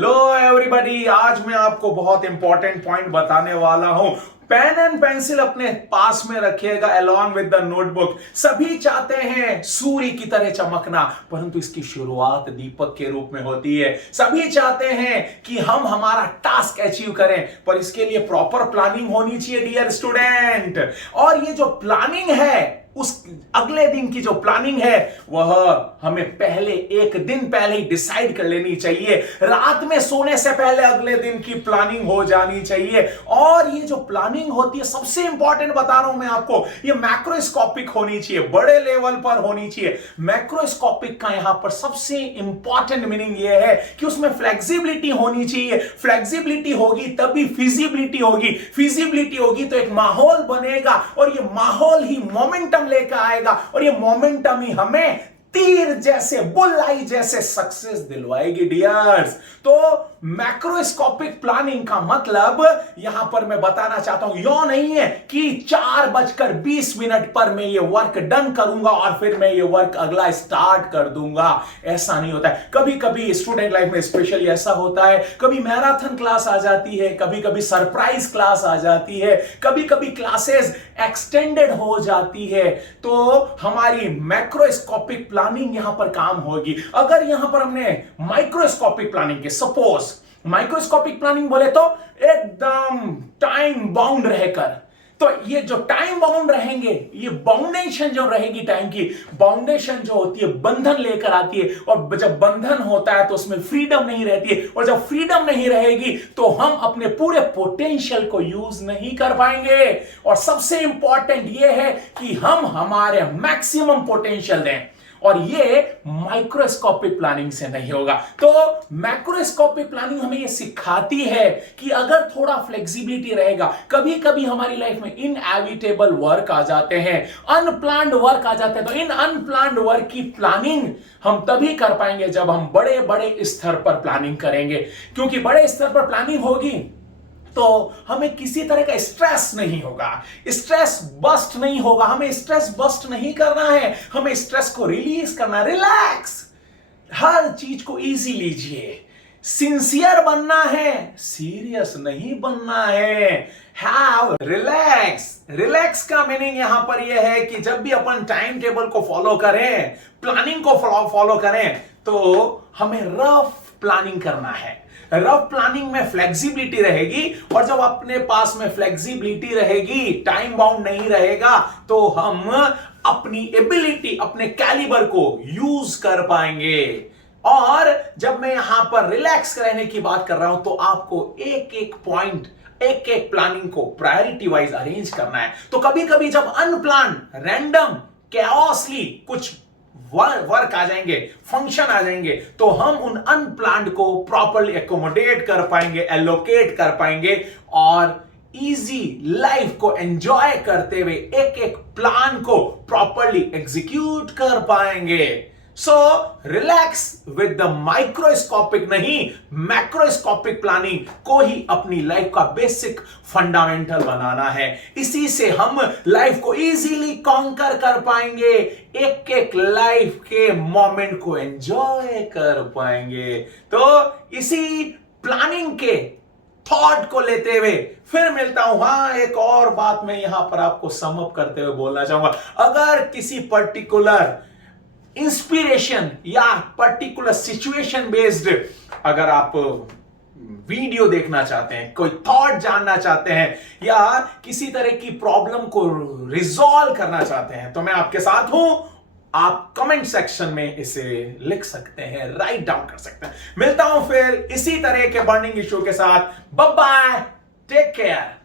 Hello everybody, आज मैं आपको बहुत इंपॉर्टेंट पॉइंट बताने वाला हूं। पेन एंड पेंसिल अपने पास में रखिएगा अलोंग विद द नोटबुक। सभी चाहते हैं सूर्य की तरह चमकना, परंतु इसकी शुरुआत दीपक के रूप में होती है। सभी चाहते हैं कि हम हमारा टास्क अचीव करें, पर इसके लिए प्रॉपर प्लानिंग होनी चाहिए डियर स्टूडेंट। और ये जो प्लानिंग है, उस अगले दिन की जो प्लानिंग है वह हमें पहले एक दिन पहले ही डिसाइड कर लेनी चाहिए। रात में सोने से पहले अगले दिन की प्लानिंग हो जानी चाहिए। और ये जो प्लानिंग होती है, सबसे इंपॉर्टेंट बता रहा हूं मैं आपको, ये मैक्रोस्कोपिक होनी चाहिए, बड़े लेवल पर होनी चाहिए। मैक्रोस्कोपिक का यहां पर सबसे इंपॉर्टेंट मीनिंग ये है कि उसमें फ्लेक्सिबिलिटी होनी चाहिए। फ्लेक्सिबिलिटी होगी तभी फिजिबिलिटी होगी, फिजिबिलिटी होगी तो एक माहौल बनेगा, और ये माहौल ही मोमेंटम लेकर आएगा, और ये मोमेंटम ही हमें तीर जैसे, बुलआई जैसे सक्सेस दिलवाएगी डियर्स। तो मैक्रोस्कोपिक प्लानिंग का मतलब यहां पर मैं बताना चाहता हूं, यह नहीं है कि 4:20 पर मैं ये वर्क डन करूंगा और फिर मैं ये वर्क अगला स्टार्ट कर दूंगा। ऐसा नहीं होता है। कभी कभी स्टूडेंट लाइफ में स्पेशली ऐसा होता है, कभी मैराथन क्लास आ जाती है, कभी कभी सरप्राइज क्लास आ जाती है, कभी कभी क्लासेस एक्सटेंडेड हो जाती है, तो हमारी मैक्रोस्कोपिक प्लानिंग यहां पर काम होगी। अगर यहां पर हमने माइक्रोस्कोपिक प्लानिंग के, सपोज माइक्रोस्कोपिक प्लानिंग बोले तो एकदम टाइम बाउंड रहकर, तो ये जो टाइम बाउंड रहेंगे, ये बाउंडेशन जो रहेगी, टाइम की बाउंडेशन जो होती है बंधन लेकर आती है। और जब बंधन होता है तो उसमें फ्रीडम नहीं रहती है, और जब फ्रीडम नहीं रहेगी तो हम अपने पूरे पोटेंशियल को यूज नहीं कर पाएंगे। और सबसे इंपॉर्टेंट ये है कि हम हमारे मैक्सिमम पोटेंशियल दें, और ये माइक्रोस्कोपिक प्लानिंग से नहीं होगा। तो मैक्रोस्कोपिक प्लानिंग हमें ये सिखाती है कि अगर थोड़ा फ्लेक्सिबिलिटी रहेगा, कभी कभी हमारी लाइफ में इनएविटेबल वर्क आ जाते हैं, अनप्लान्ड वर्क आ जाते हैं, तो इन अनप्लान्ड वर्क की प्लानिंग हम तभी कर पाएंगे जब हम बड़े बड़े स्तर पर प्लानिंग करेंगे। क्योंकि बड़े स्तर पर प्लानिंग होगी तो हमें किसी तरह का स्ट्रेस नहीं होगा, स्ट्रेस बस्ट नहीं होगा। हमें स्ट्रेस बस्ट नहीं करना है, हमें स्ट्रेस को रिलीज करना है। रिलैक्स, हर चीज को इजी लीजिए। सिंसियर बनना है, सीरियस नहीं बनना है। Have relax. रिलैक्स का मीनिंग यहां पर यह है कि जब भी अपन टाइम टेबल को फॉलो करें, प्लानिंग को फॉलो करें, तो हमें रफ प्लानिंग करना है। रफ प्लानिंग में फ्लेक्सिबिलिटी रहेगी, और जब अपने पास में फ्लेक्सिबिलिटी रहेगी, टाइम बाउंड नहीं रहेगा, तो हम अपनी एबिलिटी, अपने कैलिबर को यूज कर पाएंगे। और जब मैं यहां पर रिलैक्स रहने की बात कर रहा हूं, तो आपको एक एक पॉइंट, एक एक प्लानिंग को प्रायोरिटी वाइज अरेंज करना है। तो कभी कभी जब अनप्लान, रैंडम, कैओसली कुछ वर्क आ जाएंगे, फंक्शन आ जाएंगे, तो हम उन अनप्लान्ड को प्रॉपर्ली एकोमोडेट कर पाएंगे, एलोकेट कर पाएंगे, और इजी लाइफ को एंजॉय करते हुए एक एक प्लान को प्रॉपर्ली एग्जीक्यूट कर पाएंगे। So relax with the microscopic नहीं, मैक्रोस्कोपिक प्लानिंग को ही अपनी लाइफ का बेसिक फंडामेंटल बनाना है। इसी से हम लाइफ को इजीली कॉन्कर कर पाएंगे, एक एक लाइफ के मोमेंट को एंजॉय कर पाएंगे। तो इसी प्लानिंग के थॉट को लेते हुए फिर मिलता हूं। हां, एक और बात मैं यहां पर आपको समअप करते हुए बोलना चाहूंगा। अगर किसी पर्टिकुलर इंस्पिरेशन या पर्टिकुलर सिचुएशन बेस्ड अगर आप वीडियो देखना चाहते हैं, कोई थॉट जानना चाहते हैं, या किसी तरह की प्रॉब्लम को रिजॉल्व करना चाहते हैं, तो मैं आपके साथ हूं। आप कमेंट सेक्शन में इसे लिख सकते हैं, राइट डाउन कर सकते हैं। मिलता हूं फिर इसी तरह के बर्निंग इशू के साथ। Bye bye, take care.